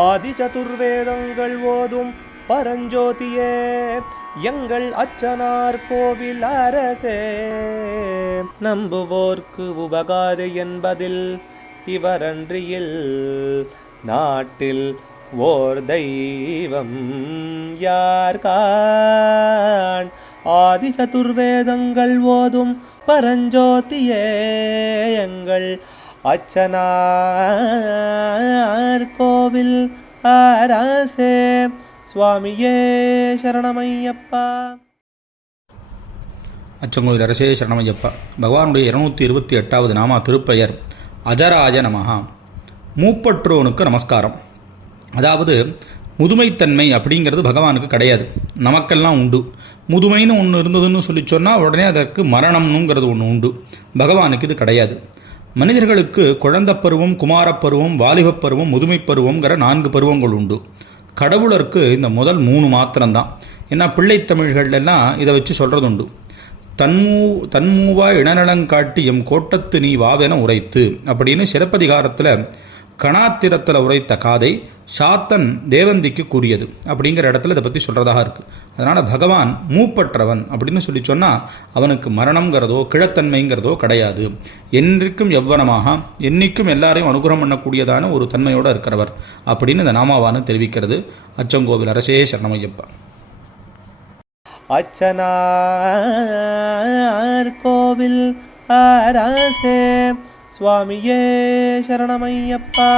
ஆதி சதுர்வேதங்கள் ஓதும் பரஞ்சோதியே எங்கள் அச்சனார் கோவில் அரசே. நம்புவோர்க்கு உபகாரி என்பதில் இவரன்றியில் நாட்டில் ஓர் தெய்வம் யார்கான். ஆதி சதுர்வேதங்கள் ஓதும் பரஞ்சோதியே எங்கள் அச்சனார் கோவில் அரசே. சுவாமியே சரணமையப்பா. அச்சங்கோவில் அரசே சரணமையப்பா. பகவானுடைய 228வது நாமா திருப்பெயர் அஜராய நமஹா. மூப்பற்றோனுக்கு நமஸ்காரம். அதாவது முதுமைத்தன்மை அப்படிங்கிறது பகவானுக்கு கிடையாது, நமக்கெல்லாம் உண்டு. முதுமைன்னு ஒன்று இருந்ததுன்னு சொல்லி சொன்னால் உடனே அதற்கு மரணம்னுங்கிறது ஒன்று உண்டு. பகவானுக்கு இது கிடையாது. மனிதர்களுக்கு குழந்தை பருவம், குமாரப்பருவம், வாலிபப் பருவம், முதுமைப் பருவங்கிற 4 பருவங்கள் உண்டு. கடவுளருக்கு இந்த முதல் 3 மாத்திரம்தான். ஏன்னா பிள்ளைத்தமிழ்கள்லாம் இதை வச்சு சொல்கிறது உண்டு. தன்மூவா இனநலங்காட்டி எம் கோட்டத்து நீ வாவென உரைத்து அப்படின்னு சிலப்பதிகாரத்தில் கணாத்திரத்தில் உரைத்த காதை சாத்தன் தேவந்திக்கு கூறியது அப்படிங்கிற இடத்துல இதை பற்றி சொல்கிறதாக இருக்குது. அதனால் பகவான் மூப்பற்றவன் அப்படின்னு சொல்லி சொன்னால் அவனுக்கு மரணங்கிறதோ கிழத்தன்மைங்கிறதோ கிடையாது. என்றைக்கும் எவ்வனமாக என்னைக்கும் எல்லாரையும் அனுகிரகம் பண்ணக்கூடியதான ஒரு தன்மையோடு இருக்கிறவர் அப்படின்னு இந்த நாமாவான தெரிவிக்கிறது. அச்சங்கோவில் அரசே சரணமையப்பா. அச்சனார் கோவில் அரசே. சுவாமியே சரணமையப்பா.